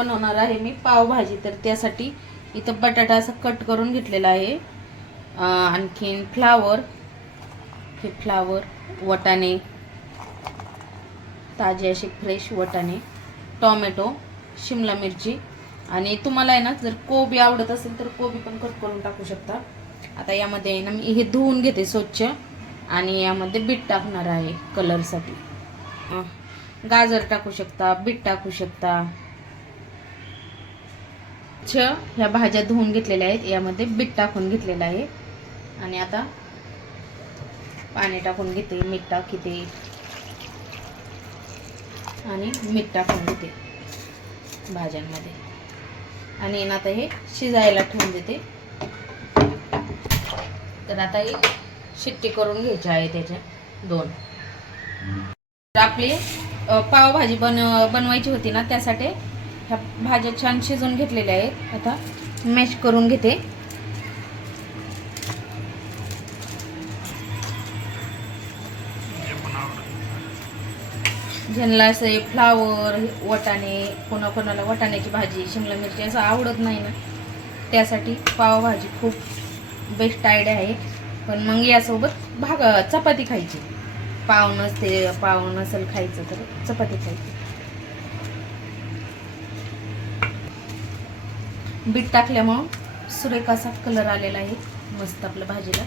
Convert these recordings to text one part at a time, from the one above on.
बनवणार आहे मी पावभाजी तर त्यासाठी इथं बटाटा असा कट करून घेतलेला आहे. आणखीन फ्लावर हे फ्लावर वटाणे ताजे असे फ्रेश वटाणे टॉमॅटो शिमला मिरची आणि तुम्हाला आहे ना जर कोबी आवडत असेल तर कोबी पण कट करून टाकू शकता. आता यामध्ये आहे ना मी हे धुवून घेते स्वच्छ आणि यामध्ये बीट टाकणार आहे कलरसाठी गाजर टाकू शकता बीट टाकू शकता. छ ह्या भाज्या धुवून घेतलेल्या आहेत. यामध्ये बीट टाकून घेतलेलं आहे. आणि आता पाणी टाकून घेते. मीठ टाकते. आणि मीठ टाकून घेते भाज्यांमध्ये. आणि आता हे शिजायला ठेवून देते. तर आता हे शिट्टी करून घ्यायची आहे त्याच्या दोन. तर आपली पावभाजी बन बनवायची होती ना त्यासाठी ह्या भाज्या छान शिजून घेतलेल्या आहेत. आता मॅश करून घेते. ज्यांना असं फ्लावर वटाणे कोणा कोणाला वटाण्याची भाजी शिमला मिरची असं आवडत नाही ना त्यासाठी पावभाजी खूप बेस्ट आयडिया आहे. पण मग यासोबत भाग चपाती खायची. पाव नसते पाव नसेल खायचं तर चपाती खायची. बीट टाकल्यामुळं सुरेख असा कलर आलेला आहे. मस्त आपल्या भाजीला.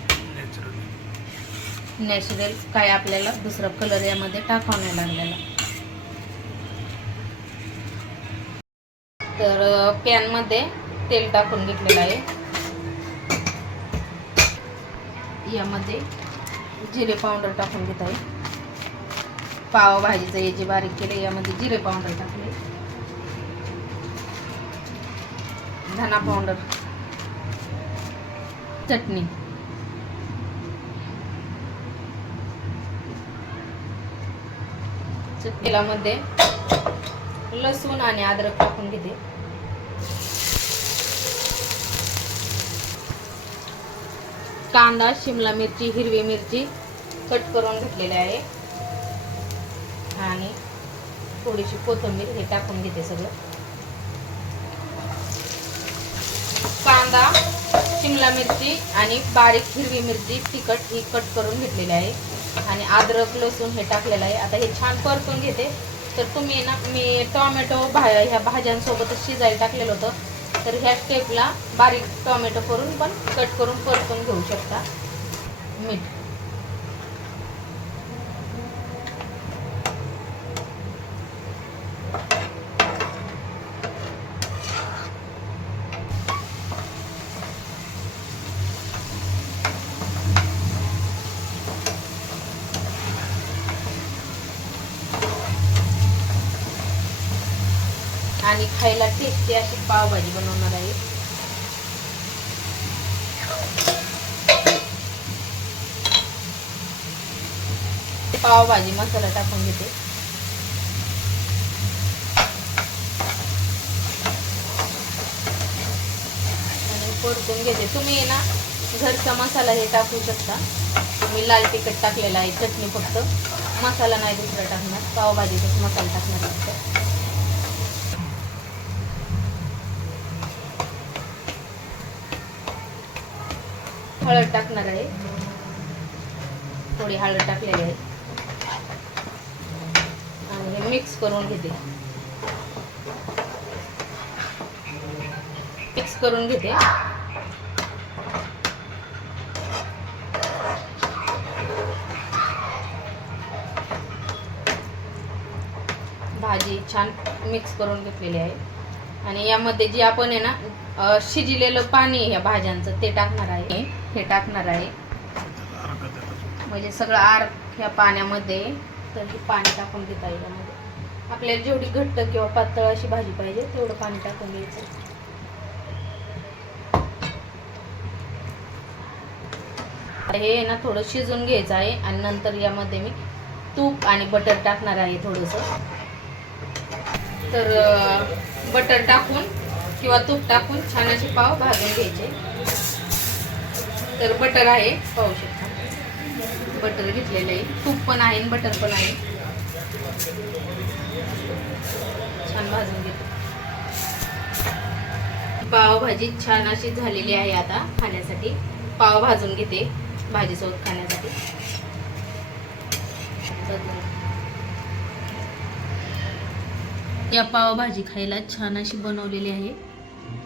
नॅचरल काय आपल्याला दुसरा कलर यामध्ये टाकावा नाही लागलेला. तर पॅनमध्ये तेल टाकून घेतलेलं आहे. यामध्ये जिरे पावडर टाकून घेत आहे. पावभाजीचं हे जे बारीक केले यामध्ये जिरे पावडर टाकले धना पावडर. चटणी. तेलामध्ये लसूण आणि अद्रक टाकून घेते. कांदा शिमला मिरची हिरवी मिरची कट करून घेतलेली आहे. आणि थोडीशी कोथिंबीर हे टाकून घेते सगळं. कांदा शिमला मिरची आणि बारीक हिरवी मिरची तिखट ही कट करून घेतलेली आहे. आणि अद्रक लसूण हे टाकलेलं आहे. आता हे छान परतून घेते. तर तुम्ही ना मी टॉमॅटो भा ह्या भाज्यांसोबतच शिजायला टाकलेलं होतं. तर ह्या स्टेपला बारीक टोमॅटो करून पण कट करून परतून घेऊ शकता. मीठ. आणि खायला टेस्टी अशी पावभाजी बनवणार आहे. पावभाजी मसाला टाकून घेते. आणि परतून घेते. तुम्ही ना घरचा मसाला हे टाकू शकता. मी लाल तिखट टाकलेला आहे चटणी फक्त. मसाला नाही दुसरा टाकणार पावभाजीचाच मसाला टाकणार फक्त हळद टाकणार आहे. थोडी हळद टाकलेली आहे. आणि हे मिक्स करून घेते. मिक्स करून घेते भाजी छान मिक्स करून घेतलेली आहे. आणि यामध्ये जे आपण आहे ना शिजलेलं पाणी या भाज्यांचं ते टाकणार आहे. हे टाकणार आहे. म्हणजे सगळं आर ह्या पाण्यामध्ये. तर हे पाणी टाकून घेता येईल यामध्ये. आपल्याला जेवढी घट्ट किंवा पातळ अशी भाजी पाहिजे तेवढं पाणी टाकून घ्यायचं. हे ना थोडं शिजून घ्यायचं आहे आणि नंतर यामध्ये मी तूप आणि बटर टाकणार आहे थोडंसं. तर बटर टाकून किंवा तूप टाकून छान असे पाव भाजून घ्यायचे. तर बटर आहे. पाहू शकता. बटर घेतलेलं आहे. तूप पण आहे बटर पण आहे. छान भाजून घेते. पावभाजी छान अशी झालेली आहे आता खाण्यासाठी. पाव भाजून घेते भाजीसोबत खाण्यासाठी. या पावभाजी खायला छान अशी बनवलेली आहे.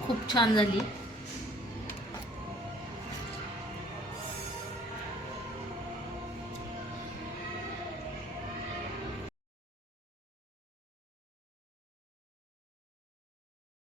खूप छान झाली.